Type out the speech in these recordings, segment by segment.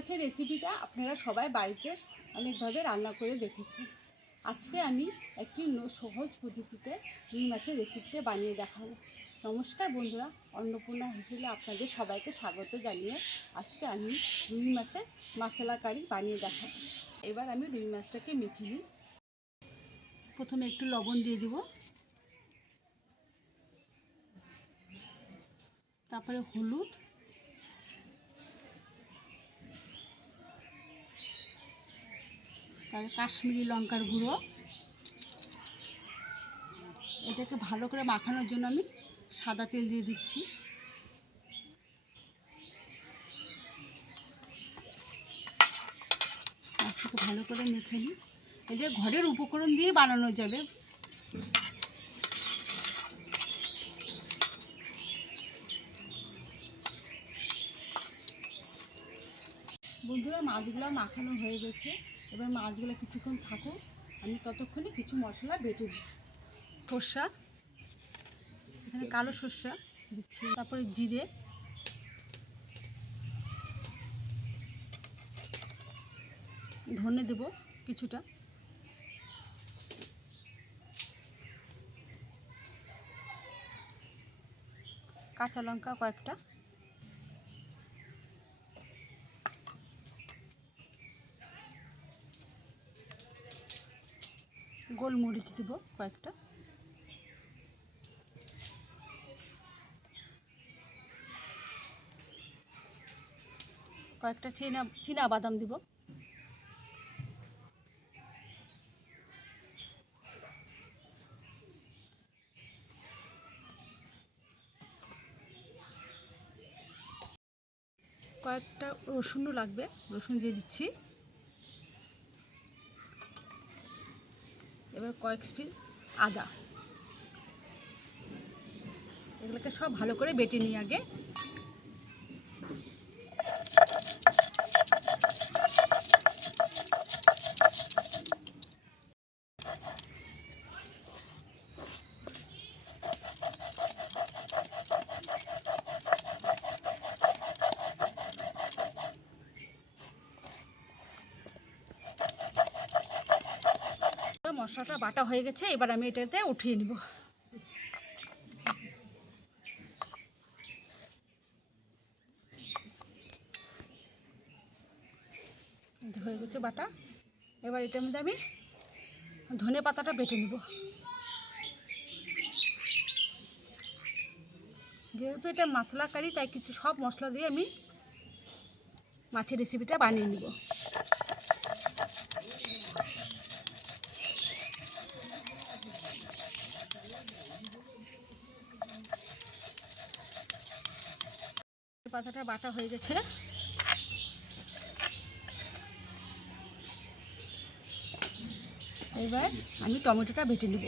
মাছের রেসিপিটা আপনারা সবাই বাড়িতে অনেকভাবে রান্না করে দেখেছেন। আজকে আমি একটি সহজ পদ্ধতিতে রুই মাছের রেসিপিটা বানিয়ে দেখাবো। নমস্কার বন্ধুরা, অন্নপূর্ণা হেসেলে আপনাদের সবাইকে স্বাগত জানিয়ে আজকে আমি রুই মাছের মশলা কারি বানিয়ে দেখাবো। এবার আমি রুই মাছটাকে মেখে নিই। প্রথমে একটু লবণ দিয়ে দেব, তারপরে হলুদ, তারপরে কাশ্মীরি লঙ্কার গুঁড়ো। এটাকে ভালো করে মাখানোর জন্য আমি সাদা তেল দিয়ে দিচ্ছি। মাছটাকে ভালো করে মেখে নিই। এটা ঘরের উপকরণ দিয়ে বানানো যাবে। বন্ধুরা, মাছগুলো মাখানো হয়ে গেছে। এবার মাছগুলো কিছুক্ষণ থাকুক, আমি ততক্ষণে কিছু মশলা বেটে দিই। সর্ষা, এখানে কালো সর্ষা দিচ্ছি, তারপরে জিরে, ধনে দেব কিছুটা, কাঁচা লঙ্কা কয়েকটা, গোলমরিচ দেব কয়েকটা, কয়েকটা চীনা বাদাম দিব, কয়েকটা রসুনও লাগবে, রসুন দিয়ে দিচ্ছি। এবার কয়েক পিস আদা, এগুলোকে সব ভালো করে বেটে নিই আগে। মশলাটা বাটা হয়ে গেছে, এবার আমি এটাতে উঠিয়ে নিব। হয়ে গেছে বাটা। এবার এটার মধ্যে আমি ধনে পাতাটা বেটে নিব। যেহেতু এটা মশলা কারি, তাই কিছু সব মশলা দিয়ে আমি মাছের রেসিপিটা বানিয়ে নিব। পাতাটা বাটা হয়ে গেছে। এবার আমি টমেটোটা বেটে নেব।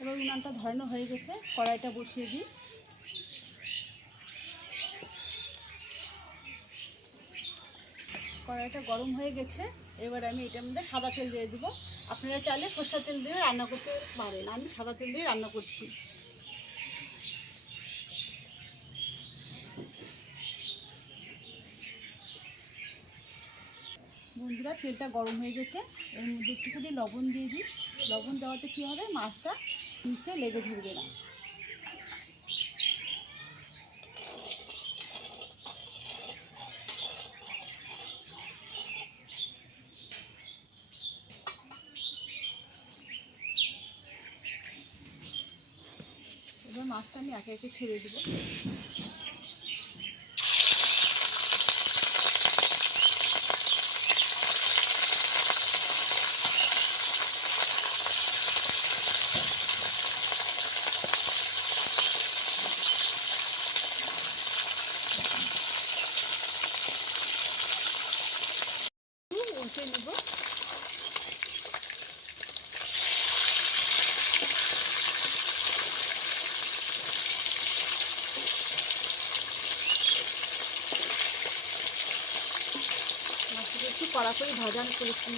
এবার উনানটা ধরানো হয়ে গেছে, কড়াইটা বসিয়ে দিই। কড়াইটা গরম হয়ে গেছে, এবার আমি এটার মধ্যে সাদা তেল দিয়ে দেবো। আপনারা চাইলে সরষের তেল দিয়ে রান্না করতে পারেন, আমি সাদা তেল দিয়ে রান্না করছি। বন্ধুরা, তেলটা গরম হয়ে গেছে, এর মধ্যে একটুখানি লবণ দিয়ে দিই। লবণ দেওয়াতে কী হবে, মাছটা নিচে লেগে ধরবে না। এবার মাছটা আমি একে একে ছেড়ে দেবো। উল্টে নেব। একটু কড়া করে ভাজা করেছি।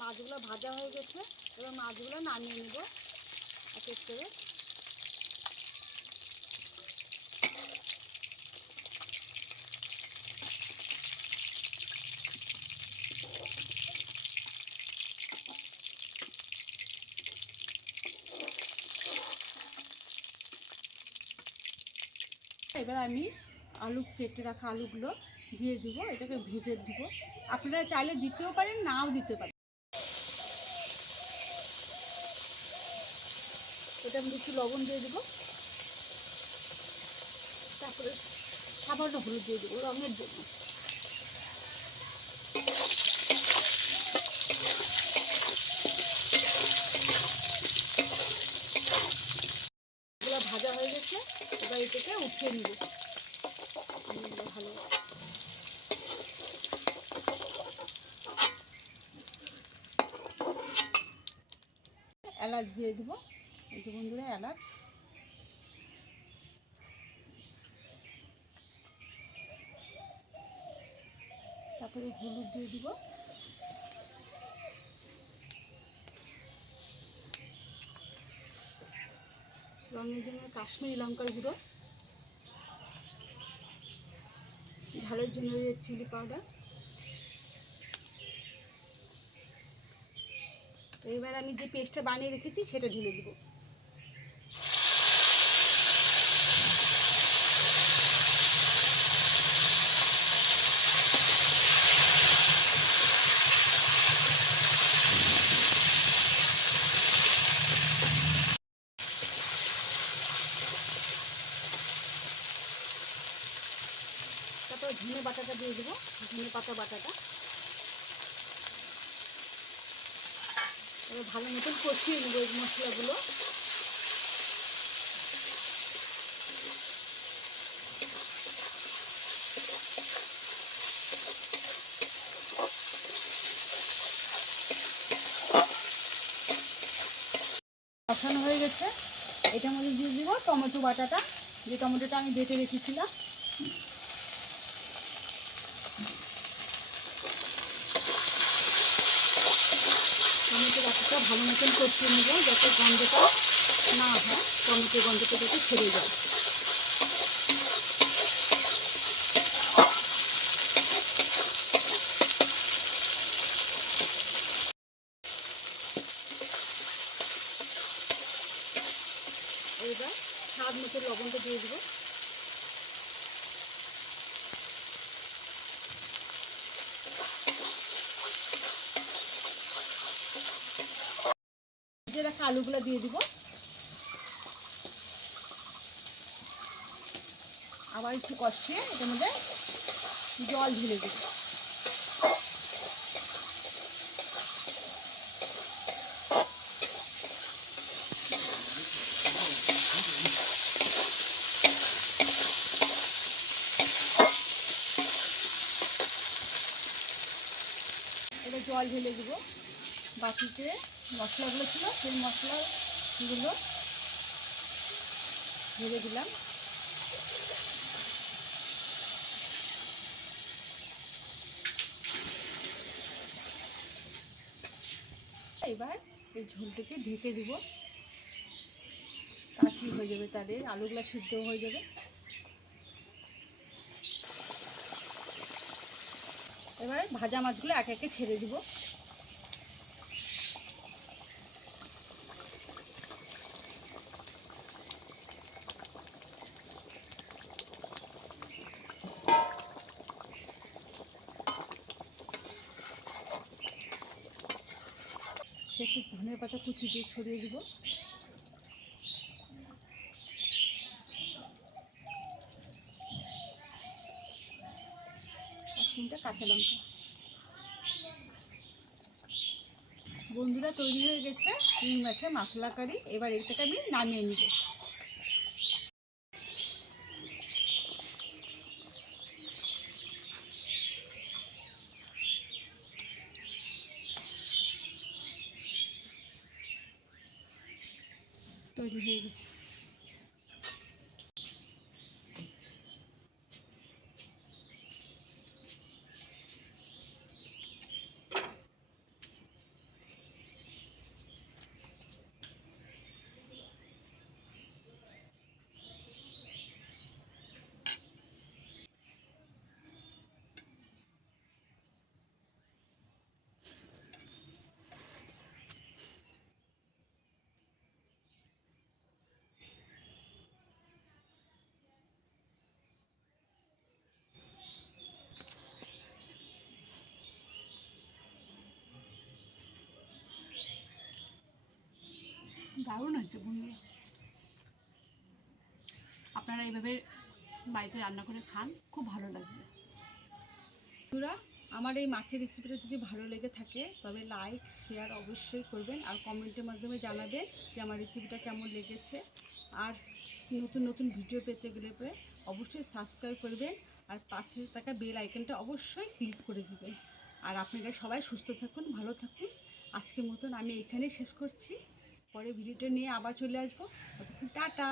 মাছগুলো ভাজা হয়ে গেছে, এবার মাছগুলো নামিয়ে নেব এক এক করে। এবার আমি কেটে রাখা আলুগুলো দিয়ে দিব, এটাকে ভেজে দিব। আপনারা চাইলে দিতেও পারেন, নাও দিতে পারেন। এটা আমি একটু লবণ দিয়ে দেবো, তারপরে সামান্য হলুদ দিয়ে দেবো রঙের জন্য। এগুলো ভাজা হয়ে গেছে, এবার এটাকে উঠিয়ে নেব ভালো। এলাচ দিয়ে দেবো, এই যে বন্ধুরা এলাচ। তারপরে হলুদ দিয়ে দিব, রঙের জন্য কাশ্মীরি লঙ্কার গুঁড়ো, ঝালের জন্য রেড চিলি পাউডার। এবার আমি যে পেস্টটা বানিয়ে রেখেছি সেটা ঢেলে দেবো। তারপর ধনে বাটাটা দিয়ে দেবো, ধনে পাতা বাটাটা। এবার ভালো মতন কষিয়ে নেবো এই মশলাগুলো। কষানো হয়ে গেছে, এটার মধ্যে দিয়ে দিব টমেটো বাটাটা, যে টমেটোটা আমি বেটে রেখেছিলাম। টমেটো বাটাটা ভালো মতন কষিয়ে নেব, যাতে গন্ধটা না হয়, টমেটো গন্ধটা যাতে ছেড়ে যায়। এবার স্বাদ মতো লবণটা দিয়ে দেবো। ভেজে রাখা আলুগুলো দিয়ে দিব, আবার একটু কষিয়ে এটার মধ্যে জল ঢেলে দেব। এবার জল ঢেলে দেবো, বাকিতে মশলাগুলো ছিল সেই মশলাগুলো ঢেলে দিলাম। এবার এই ঝোলটাকে ঢেকে দিব, তাড়াতাড়ি হয়ে যাবে, তাদের আলুগুলো সিদ্ধ হয়ে যাবে। এবার ভাজা মাছগুলো একে একে ছেড়ে দিব। শেষে ধনে পাতা কুচি দিয়ে ছড়িয়ে দিব। তিনটা কাঁচা লঙ্কা। বন্ধুরা তৈরি হয়ে গেছে রুই মাছের মশলা কারি। এবার এটাকে আমি নামিয়ে নিব। তৈরি হয়ে গেছে। দারুণ হয়েছে বন্ধুরা। আপনারা এইভাবে বাড়িতে রান্না করে খান, খুব ভালো লাগবে। বন্ধুরা, আমার এই মাছের রেসিপিটা যদি ভালো লেগে থাকে তবে লাইক শেয়ার অবশ্যই করবেন, আর কমেন্টের মাধ্যমে জানাবেন যে আমার রেসিপিটা কেমন লেগেছে। আর নতুন নতুন ভিডিও পেতে গেলে পরে অবশ্যই সাবস্ক্রাইব করবেন, আর পাশে থাকা বেল আইকনটা অবশ্যই ক্লিক করে দিবেন। আর আপনারা সবাই সুস্থ থাকুন, ভালো থাকুন। আজকের মতন আমি এখানেই শেষ করছি, পরে ভিডিওটা নিয়ে আবার চলে আসবো। ততক্ষণ টাটা।